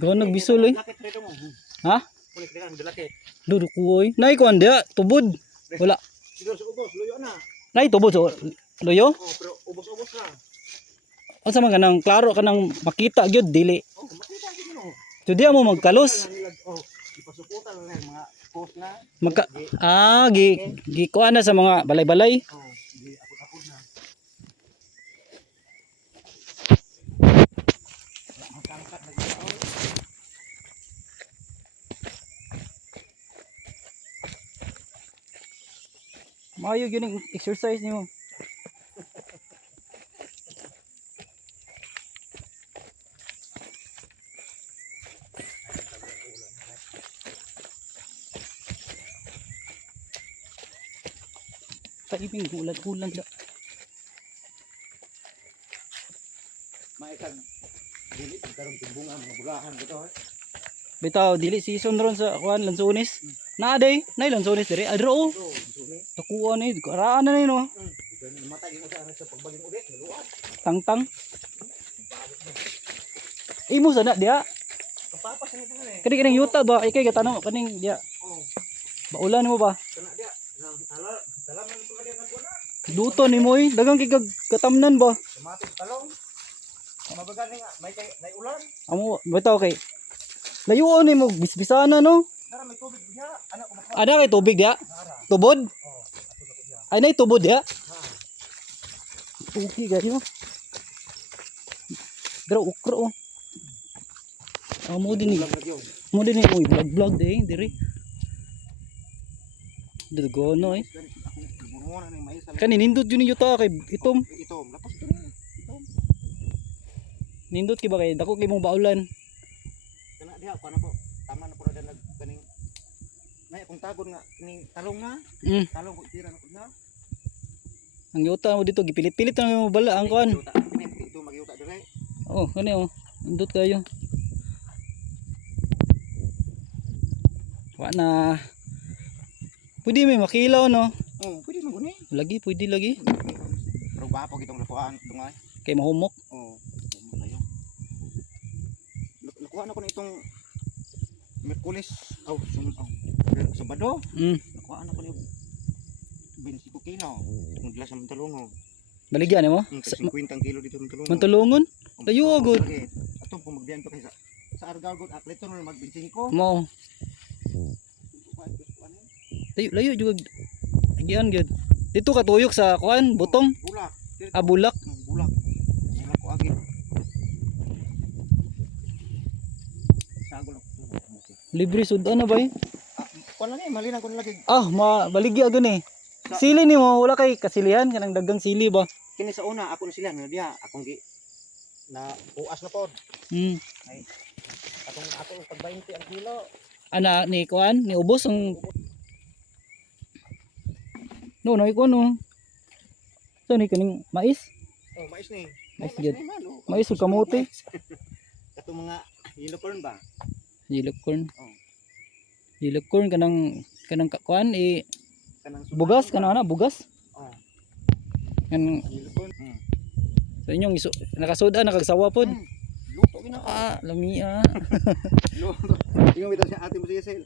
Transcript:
Gawa nagbisol eh. Lakit rito mo. Ha? Kulit ka ng dalakit. Dudu kuoy. Nay ko anda tubod. Wala. Siguro sa ubos, luyo na. Nay tubod so loyo. Oh, pero ubos-ubos na. Unsa man kanang klaro kanang makita gyud dili. Oh, makita din mo. So di mo magkalos. Oh, ipasuputan lang mga post na. Magka gi kuan na sa mga balay-balay. Oh, di apod-apod na. Makangkat na gito. Maayo gyud ang exercise nimo. Taibing ulan-ulan da. Maikag dili pagkaroon timbungan mga bulahan dito. Bitaw dili season ron sa kuan lansones. Naa day, nay lansones diri. Adro. Oh, sumi. Takuan ni karaan na ni no. Matay mo sa sa pagbaging ulit, luwat. Tangtang. Imo sana dia. Kapapas na ito eh. Kani kanang yuta ba ikay gatanong kaning dia. Oh, Baulan mo ba? kana dia. Talaman ko dia na kuha. Duto ni moy dagang kay katamnan ba? Tomato talong. Mabagan nga may kay nay ulan. Amo bitaw kay layuon ni mo bisbisana no. Nara may tubig diha. Anak ko maka. Ada kay tubig dia? Nara. Tubod? Oh, ato na ko diha. Ay nay tubod dia. Ha. Okay gayo. Dro ukro. Amo din ni. Mo din ni oy vlog din diri. Dugo no eh. Bunuan ni mais. Kani nindot yun yung yuta kay itom. Itom. Lapos to ni. Itom. Nindot kay ba kay dako kay mong baulan. Kana diha pa na po. Tama na po na nag kaning nay akong tagon nga kining talong na. Talong ko tira na ko na. Ang yuta mo dito gipilit-pilit na mo bala ang kuan. Ito magyuta dire. Oh, kani oh. Nindot kayo. Wa na. Pwede may makilaw no. Oh, pwede mo guni. Lagi pwede lagi. Pero gwapo kitong lakuan dungay. Kay mahumok. Oh, kayo. Nakuha na ko na itong Merkulis. Oh, Sabado. Nakuha na ko ni 25 kilo. Itong glass ng talong. Baligyan mo? 50 kilo dito ng talong. Mantulungon? Tayo agad. Atong pumagdian to kay sa Argao gud atleto no mag-25. Mo. Layo jud. Agian gyud. Dito ka tuyok sa kuan, butong. Bulak. Bulak. Bulak. Bulak ko agi. Sagol ako. Libre sud ano ba eh? Kuan lang eh, malinaw ko lagi. Baligya agad eh. Sili ni mo wala kay kasilihan kanang dagang sili ba? Kini sa una ako na sila na diha akong na uas na pod. Ay akong pag 20 ang kilo. Ana ni kuan, ni ubos ang no iko no. So ni kaning mais. Oh, mais ni. Mais gyud. Mais ug kamote. Kato mga yellow corn ba? Yellow corn. Oh. Yellow corn kanang kuan Kanang bugas kanang ana bugas. Oh. Kan Yellow corn. sa inyong nakasuda nakagsawa pod. Luto gina. Lami Luto. Ingon bitaw siya ate mo siya